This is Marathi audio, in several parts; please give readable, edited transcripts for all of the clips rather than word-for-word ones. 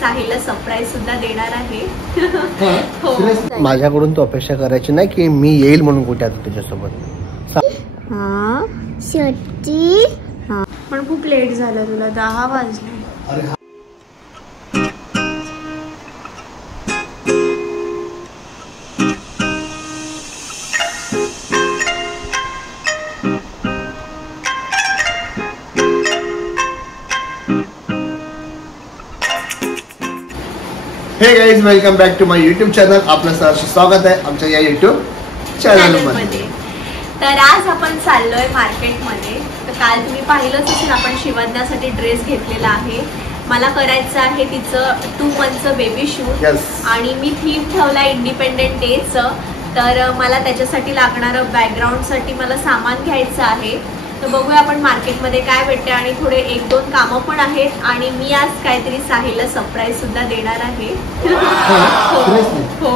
साहिलला सरप्राईज सुद्धा देणार आहे. हो. माझ्याकडून तो अपेक्षा करायची नाही की मी येईल म्हणून कुठे आता तुझ्यासोबत. हा शेवटी पण खूप लेट झालं तुला, 10 वाजले. Hey guys, welcome back to my YouTube channel. आपलं सहर्ष स्वागत आहे आमच्या या यूट्यूब चॅनलमध्ये. तर आज आपण चाललोय मार्केटमध्ये. तर काल तुम्ही पाहिलंच असेल आपण शिवण्यासाठी ड्रेस घेतलेला आहे. मला करायचं आहे तिचं 2 मंथचं बेबी शूट आणि मी थीम ठेवला इंडिपेंडन्स डेचं. तर मला त्याच्यासाठी लागणारं बॅकग्राऊंडसाठी मला सामान घ्यायचं आहे. तर बघूया आपण मार्केटमध्ये काय भेटते आणि थोडे 1-2 कामं पण आहेत. आणि मी आज काहीतरी साहिलला सरप्राईज सुद्धा देणार आहे. हो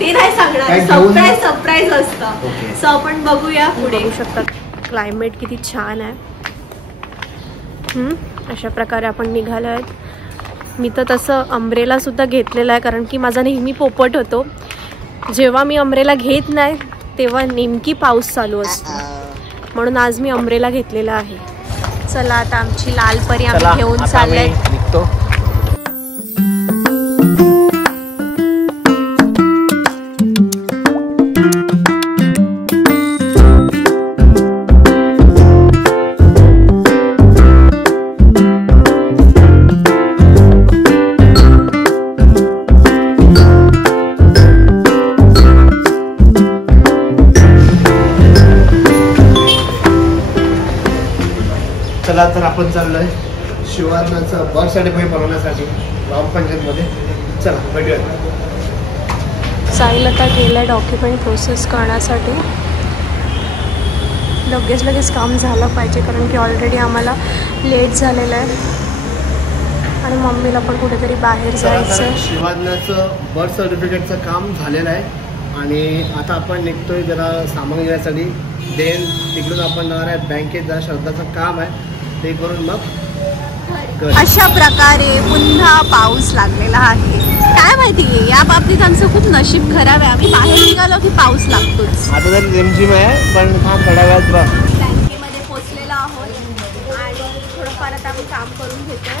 ते नाही सांगणार, सरप्राईज असतं. सो आपण बघूया पुढे. बघू शकता क्लायमेट किती छान आहे. अशा प्रकारे आपण निघालो आहेत. मी तर तसं अम्ब्रेला सुद्धा घेतलेला आहे कारण की माझा नेहमी पोपट होतो. जेव्हा मी अम्ब्रेला घेत नाही तेव्हा नेमकी पाऊस चालू असतो, म्हणून आज मी अम्ब्रेला घेतलेला आहे. चला आता आमची लाल परी आम्ही घेऊन चाललोय. चला तर आपण चाललोय शिवारणाचं बर्थ सर्टिफिकेट बनवण्यासाठी ग्रामपंचायतमध्ये. चला भेटूया. साहिल आता गेलाय डॉक्युमेंट प्रोसेस करण्यासाठी. लगेच काम झालं पाहिजे कारण की ऑलरेडी आम्हाला लेट झालेलं आहे आणि मम्मीला पण कुठेतरी बाहेर जायचं आहे. शिवारणाचं बर्थ सर्टिफिकेटचं काम झालेलं आहे आणि आता आपण निघतोय जरा सामान घेण्यासाठी. देन तिकडून आपण जाणार आहे बँकेत. जरा श्रद्धाचं काम आहे ते करून मग. अशा प्रकारे पुन्हा पाऊस लागलेला आहे. काय माहिती या बाबतीत आमचं खूप नशीब खराब आहे. आम्ही बाहेर निघालो की पाऊस लागतोच. आता तर रिमझिम आहे पण थोड्या वेळात बँकेमध्ये पोहोचलेलो आहोत आणि थोडंफार आता आम्ही काम करून घेतोय.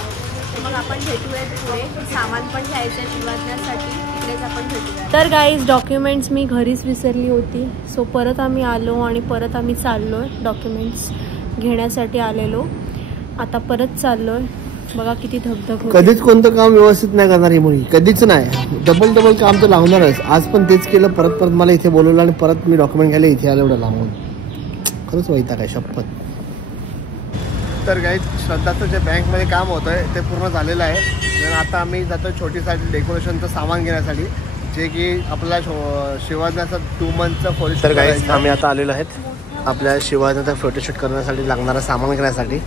मग आपण भेटूयात पुढे. सामान पण घ्यायचं शिवण्यासाठी, तिकडेच आपण भेटूया. तर गाईज डॉक्युमेंट्स मी घरीच विसरली होती. सो परत आम्ही आलो आणि परत आम्ही चाललोय. डॉक्युमेंट्स घेण्यासाठी आलेलो, आता परत चाललोय. बघा किती धगधग. कधीच कोणतं काम व्यवस्थित नाही करणार ही मुलगी, कधीच नाही. डबल काम तर लावणारच. आज पण तेच केलं. परत मला इथे बोलवलं आणि परत मी डॉक्युमेंट घ्यायला इथे आलं. एवढं लांबून खरंच वैताग आहे शपथ. तर गाईज श्रद्धाचं जे बँकमध्ये काम होतंय ते पूर्ण झालेलं आहे. आता आम्ही जातो छोटीसाठी डेकोरेशनचं सामान घेण्यासाठी, जे की आपल्याला शिवाजनाचं 2 मंथचं फोटोशूट. तर गाईज आम्ही आता आलेलो आहेत आपल्या शिवाजनाचा फोटोशूट करण्यासाठी लागणारं सामान घेण्यासाठी.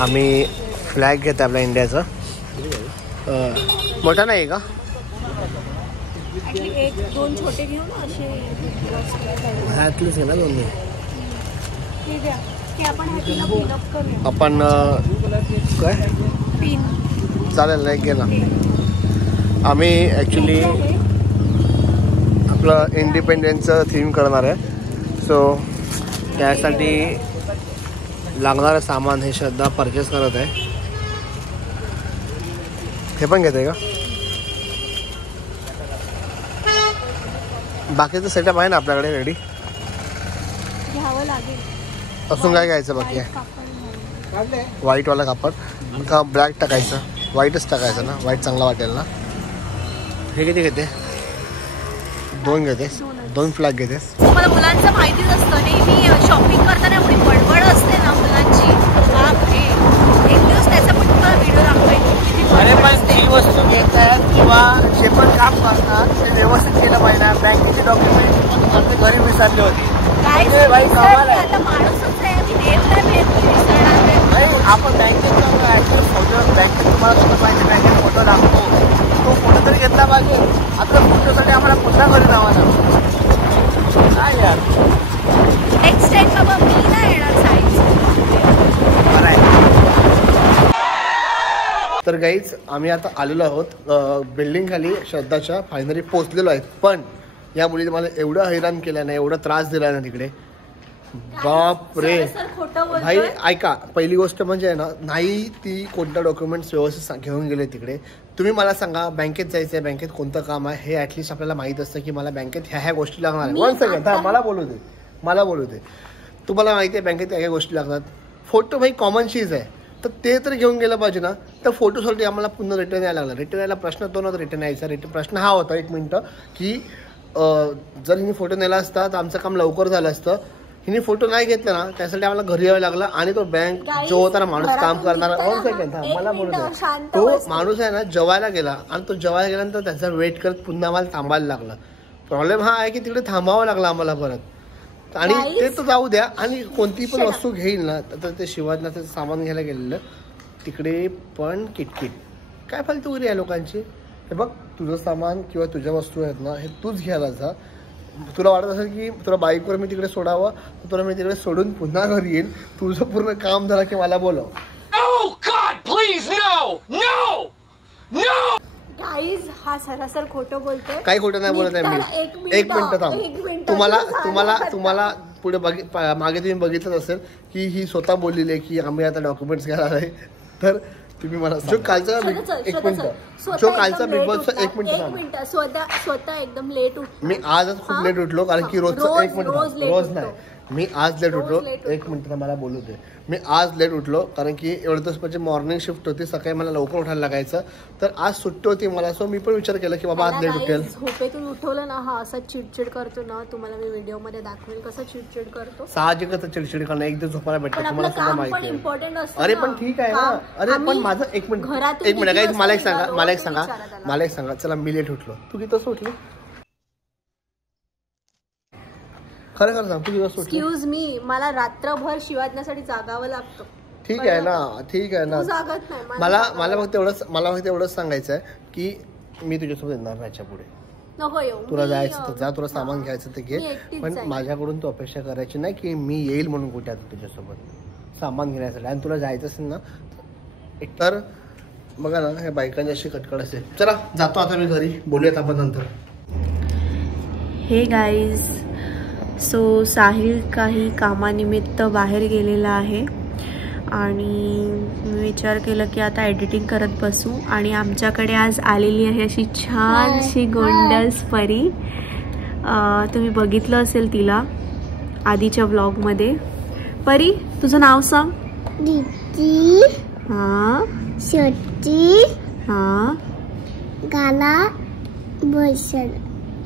आम्ही फ्लॅग घेतो आपल्या इंडियाचं. मोठा नाही का? 1-2 छोटे घेऊन असे ह्यातलेच आहे ना दोन्ही. आपण काय पिन चालेल नाही गेला. आम्ही ॲक्च्युली आपलं इंडिपेंडन्सचं थीम करणार आहे. सो त्यासाठी लागणारं सामान हे श्रद्धा परचेस करत आहे. हे पण घेत आहे का? बाकीचं सेटअप आहे ना आपल्याकडे रेडी. घ्यावं लागेल. अजून काय घ्यायचं बाकी आहे? व्हाईटवाला कापड का ब्लॅक टाकायचं? व्हाईटच टाकायचं ना, व्हाईट चांगला वाटेल ना. हे किती घेते? 2 घेते. 2 फ्लॅग घेते. मला मुलांचं माहितीच असतं. नेहमी शॉपिंग करताना एवढी बडबड असते ना मुलांची. एक दिवस त्याचा पण तुम्हाला व्हिडिओ दाखवेल. अरे पण ती वस्तू घेतात किंवा जे पण काम करतात ते व्यवस्थित केलं पाहिजे. बँकेचे डॉक्युमेंट आपले घरी विसरले होते. आता माणूसच आहे. आपण बँकेत फोटो बँकेत तुम्हाला बँकेत फोटो लागतो. तो फोटो तरी घेतला पाहिजे. आता फोटोसाठी आम्हाला पुन्हा घरी जावं लागतं. काय यार नेक्स्ट टाइम बाबा मी नाही येणार साईज. बरं आहे. तर गाईज आम्ही आता आलेलो आहोत बिल्डिंग खाली श्रद्धाच्या, फायनली पोहोचलेलो आहेत. पण या मुलीने मला एवढं हैराण केलं ना, एवढा त्रास दिला ना तिकडे, बाप रे भाई. ऐका, पहिली गोष्ट म्हणजे आहे ना, नाही ती कोणता डॉक्युमेंट्स व्यवस्थित घेऊन गेले तिकडे. तुम्ही मला सांगा, बँकेत जायचं आहे, बँकेत कोणतं काम आहे हे ॲटलिस्ट आपल्याला माहीत असतं की मला बँकेत ह्या गोष्टी लागणार आहे. 1 सेकंड, मला बोलू दे. तुम्हाला माहिती आहे बँकेत ह्या गोष्टी लागतात. फोटो भाई कॉमन चीज आहे, तर ते तर घेऊन गेलं पाहिजे ना. तर फोटोसाठी आम्हाला पुन्हा रिटर्न यायला लागला. रिटर्न यायला प्रश्न तो नव्हता रिटर्न यायचा. प्रश्न हा होता, 1 मिनटं, की जर हिने फोटो नेला असता तर आमचं काम लवकर झालं असतं. हिने फोटो नाही घेतला ना, त्यासाठी आम्हाला घरी यावं लागलं. आणि तो बँक जो होता ना माणूस काम करणारा, 1 सेकंड मला बोलू दे, तो माणूस आहे ना जेवायला गेला, आणि तो जेवायला गेल्यानंतर त्याचा वेट करत पुन्हा आम्हाला थांबायला लागला. प्रॉब्लेम हा आहे की तिकडे थांबावं लागलं आम्हाला परत. आणि ते तर जाऊ द्या, आणि कोणती पण वस्तू घेईल ना, तर ते शिवाजीनाथचं सामान घ्यायला गेलेलं तिकडे पण किटकिट. काय फालतूगिरी आहे लोकांची. हे बघ, तुझं सामान किंवा तुझ्या वस्तू आहेत ना, हे तूच घ्यायला जा. तुला वाटत असेल की तुला बाईकवर मी तिकडे सोडावं, तर तुला मी तिकडे सोडून पुन्हा घरी येईल. तुझं पूर्ण काम झालं की मला बोलव. गाईज हा सरासर खोटं बोलतोय. काही खोटं नाही बोलत आहे मी. 1 मिनिट थांब. तुम्हाला पुढे मागे तुम्ही बघितलंच असेल की ही स्वतः बोललेली आहे की आम्ही आता डॉक्युमेंट्स घ्यायला आहे. तर तुम्ही मला जो कालचा बिग बॉसचा 1 मिनिट स्वतः एकदम लेट उठलो. मी आजच खूप लेट उठलो, कारण की रोजचं 1 मिनिट रोज नाही, मी आज लेट उठलो. 1 मिनिट मला बोलू दे. मी आज लेट उठलो कारण की एवढं दिवस म्हणजे मॉर्निंग शिफ्ट होती, सकाळी मला लवकर उठायला लागायचं. तर आज सुट्टी होती मला, सो मी पण विचार केला की बाबा आज लेट उठेल. झोपेतून उठवलं ना, हा असा चिडचिड करतो ना, तुम्हाला मी व्हिडिओ मध्ये दाखवेल कसं चिडचिड करतो. साहजिकच चिडचिड करणं, एक दिवस झोपायला भेटतं, तुम्हाला सुद्धा माहिती आहे. इम्पॉर्टंट असतं. अरे पण ठीक आहे ना. अरे पण माझं 1 मिनिट काही मला एक सांगा. चला मी लेट उठलो, तू किती वाजता उठली? खरं सांग, तू किती वाजता उठली? एक्सक्यूज मी, मला रात्रभर शिवाजण्यासाठी जागावं लागतं. ठीक आहे ना. जागत नाही. मला फक्त एवढंच सांगायचं आहे की मी तुझ्यासोबत येणार नाही याच्या पुढे. नको येऊ. तुला जायचं तर जा, तुला सामान घ्यायचं ते घे, पण माझ्याकडून तू अपेक्षा करायची नाही की मी येईल म्हणून कुठे आता तुझ्यासोबत सामान घेण्यासाठी. आणि तुला जायचं असेल ना, तर बघा ना, हे बायकांची अशी कटकट असेल. चला जातो आता मी घरी, बोलूयात आपण नंतर. हे गाईज, सो साहिल काही कामानिमित्त बाहेर गेलेला आहे, आणि मी विचार केला की आता एडिटिंग करत बसू. आणि आमच्याकडे आज आलेली आहे अशी छानशी गोंडस परी. तुम्ही बघितलं असेल तिला आधीच्या व्लॉगमध्ये. परी, तुझं नाव सांग. दीदी. हां. शोटी. हां. गाला बसन.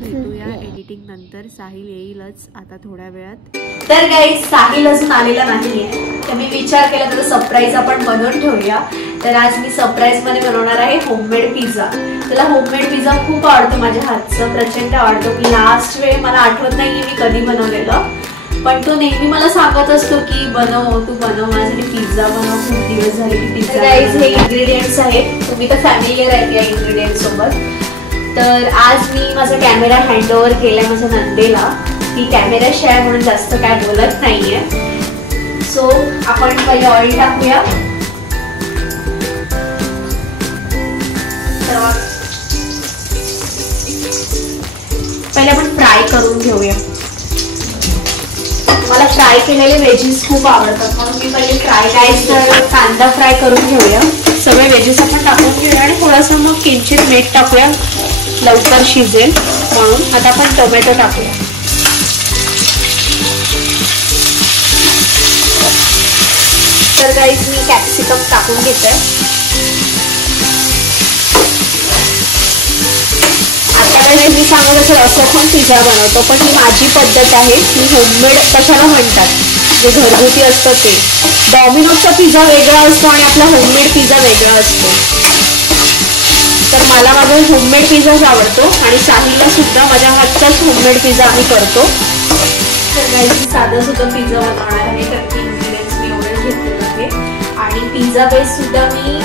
भेटूया एडिटिंग नंतर. साहिल येईलच आता थोड्या वेळात. तर गाईज, साहिल अजून आलेला नाहीये, तर मी विचार केला त्याचा सरप्राईज आपण बनवून ठेवूया. तर आज मी सरप्राईज मध्ये बनवणार आहे होममेड पिझ्झा. त्याला होममेड पिझ्झा खूप आवडतो, माझ्या हातचं प्रचंड आवडतो. की लास्ट वेळ मला आठवत नाहीये मी कधी बनवलेलं, पण तो नेहमी मला सांगत असतो की तू बनव माझ्यासाठी पिझ्झा बनव, खूप दिवस झाले की पिझ्झा. गाईज, हे इन्ग्रेडियंट्स आहेत, तुम्ही तर फॅमिलियर आहेत या इन्ग्रेडियंट सोबत. तर आज मी माझा कॅमेरा हँडओव्हर केलाय माझ्या नंदेला. ती कॅमेरा शेअर म्हणून जास्त काय बोलत नाहीये. सो आपण पहिले ऑइल टाकूया. पहिले आपण फ्राय करून घेऊया. मला फ्राय केलेले व्हेजीस खूप आवडतात, म्हणून मी पहिले तर कांदा फ्राय करून घेऊया. सगळे व्हेजीस आपण टाकून घेऊया आणि थोडंसं मग किंचित मीठ टाकूया, लवकर शिजेल म्हणून. आता आपण टोमॅटो टाकूया. तर गाईज, मी कॅप्सिकम टाकून घेते. आता गाईज, मी सांगत असेल असं पण पिझ्झा बनवतो, पण ही माझी पद्धत आहे. मी होममेड कशाला म्हणतात, जे घरगुती असतं ते. डॉमिनोजचा पिझ्झा वेगळा असतो आणि आपला होममेड पिझ्झा वेगळा असतो. तर मला माझा होममेड पिझ्झाच आवडतो, आणि साहिलला सुद्धा माझ्या हातचाच होममेड पिझ्झा आम्ही करतो. तर गाईज, मी साधा सुद्धा पिझ्झा बनवणार आहे. तर इन्ग्रेडियंट्स मी एवढे घेतलेले आहे, आणि पिझ्झा बेस सुद्धा मी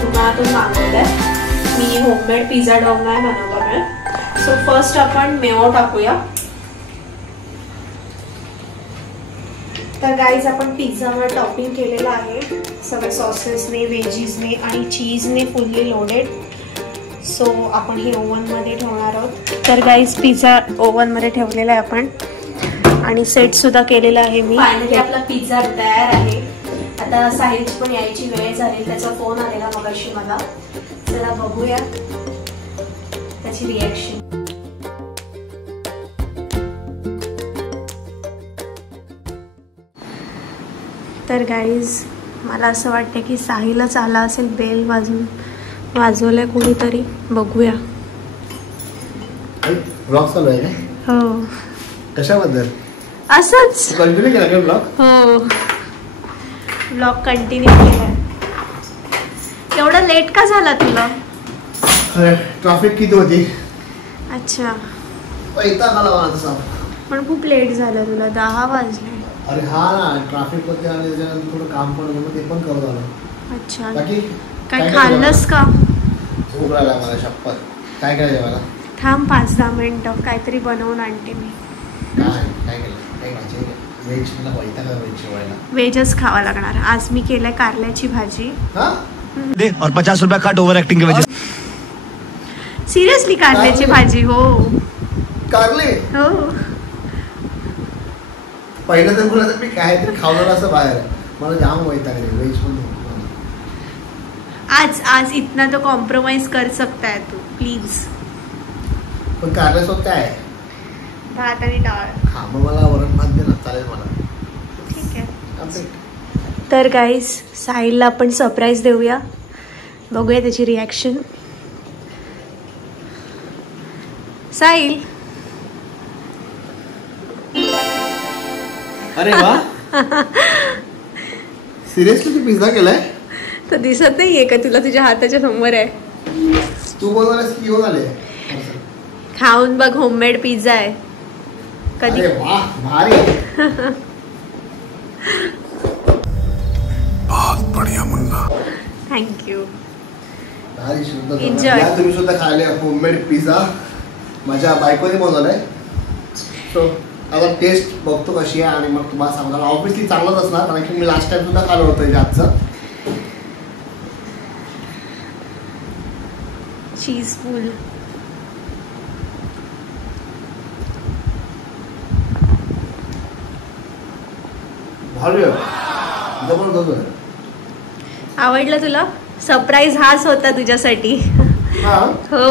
दुकानातून मागवलाय. मी होममेड पिझ्झा डॉ नाही बनवला आहे. सो फर्स्ट आपण मेयो टाकूया. तर गाईज, आपण पिझ्झावर टॉपिंग केलेलं आहे. सगळ्या सॉसेसने, व्हेजीसने आणि चीजने फुल्ली लोडेड. सो आपण हे ओव्हनमध्ये ठेवणार आहोत. तर गाईज पिझ्झा ओव्हनमध्ये ठेवलेला आहे आपण आणि सेटसुद्धा केलेला आहे मी. फायनली आपला पिझ्झा तयार आहे. आता साहिलची पण यायची वेळ झाली. त्याचा फोन आलेला मगाशी मला. चला बघूया त्याची रिॲक्शन. तर गाईज मला असं वाटतं की साहिलच आला असेल. बेल वाजवलंय कोणीतरी. बघूया. ब्लॉग चालू आहे का? हो. कशाबद्दल? असंच कंटिन्यू केला का ब्लॉग? हो, ब्लॉग कंटिन्यू केला. एवढा लेट का झाला तुला? ट्रॅफिक किती होती? अच्छा, पण खूप लेट झालं तुला. 10 वाजले. अरे हा ना, ट्रॅफिक होते आणि त्याच्यानंतर थोडं काम पण होतं, ते पण करू झालं. अच्छा, बाकी काय खाल्लंस का? भूक लागला मला शपथ. काय करायचं मला? थांब 5-10 मिनिटं, काहीतरी बनवून आणते मी. काय केलं? व्हेज मला वैता का व्हेज जेवायला? व्हेजच खावा लागणार. आज मी केलंय कारल्याची भाजी. दे और 50 रुपया काट ओवर एक्टिंग की वजह. सिरियसली कारल्याची भाजी. हो, कारले. हो. पहिलं तर मला मी काहीतरी खावणार असं बाहेर. मला जाम वैता गेले व्हेज पण. आज इतना तो कॉम्प्रोमाइज कर सकता है तू प्लीज. पण कारल्यासोबत काय आहे? भात आणि डाळ. हा, मग मला वरण भात दे ना, चालेल मला. ठीक आहे. तर गाईज साहिलला आपण सरप्राईज देऊया. बघूया त्याची रिॲक्शन. साहिल. अरे वा. सिरियसली तू पिझ्झा केलाय? तर दिसत नाहीये का तुला? तुझ्या हाताच्या समोर आहे. तू बोलणारस की घेऊन आले? खाऊन बघ, होममेड पिझ्झा आहे. कधी? अरे वाह, भारी. बहुत बढ़िया मुन्ना. थँक्यू. भारी सुंदर. Enjoy. तुम्ही सुद्धा खायले होममेड पिझ्झा. माझ्या बायकोने बनवलाय. सो आता टेस्ट बघतो कशी आहे आणि मग तुम्हाला सांगतो. ऑब्विसली चांगलंच असणार, कारण की मी लास्ट टाइम सुद्धा खाल्लं होतं याचं. चीज फुल. भारी आहे. जबरदस्त. आवडलं तुला? सरप्राईज हाच होता तुझ्यासाठी. हा, हो.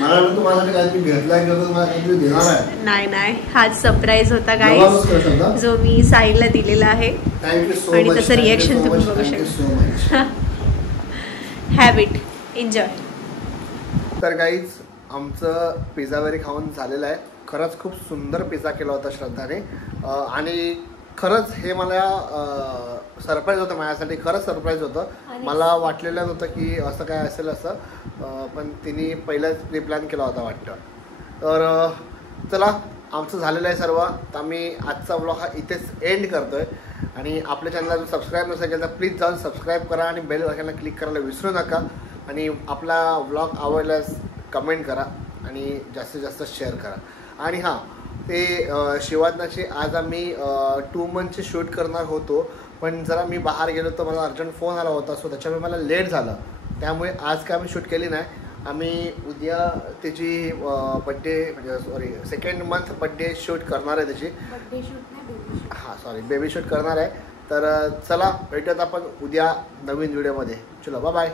मला वाटतं तुम्हाला काहीतरी घेतलाय किंवा तुम्हाला काहीतरी देणार आहे. नाही, हाच सरप्राईज होता गाईज, जो मी साहिलला दिलेला आहे. Thank you so much. आणि त्याचं रिॲक्शन तुम्ही बघू शकता. Have it, enjoy. तर गाईज आमचं पिझ्झा वगैरे खाऊन झालेलं आहे. खरंच खूप सुंदर पिझ्झा केला होता श्रद्धाने. आणि खरंच हे मला सरप्राईज होतं माझ्यासाठी. खरंच सरप्राईज होतं. मला वाटलेलं नव्हतं की असं काय असेल असं. पण तिने पहिलाच प्री-प्लॅन केला होता वाटतं. तर चला, आमचं झालेलं आहे सर्व. तर आम्ही आजचा व्लॉग हा इथेच एंड करतो आहे. आणि आपल्या चॅनलला जर सबस्क्राईब नसेल केलं तर प्लीज जाऊन सबस्क्राईब करा आणि बेल आयकॉनला क्लिक करायला विसरू नका. आणि आपला व्लॉग आवडल्यास कमेंट करा आणि जास्तीत जास्त शेअर करा. आणि हां, ते शिवाजनाचे आज आम्ही 2 मंथचे शूट करणार होतो, पण जरा मी बाहेर गेलो तर मला अर्जंट फोन आला होता. सो त्याच्यामुळे मला लेट झालं. त्यामुळे आज काय आम्ही शूट केली नाही. आम्ही उद्या त्याची बड्डे म्हणजे सेकंड मंथ बड्डे शूट करणार आहे त्याची. बेबी शूट करणार आहे. तर चला, भेटूयात आपण उद्या नवीन व्हिडिओमध्ये. चलो, बाय बाय.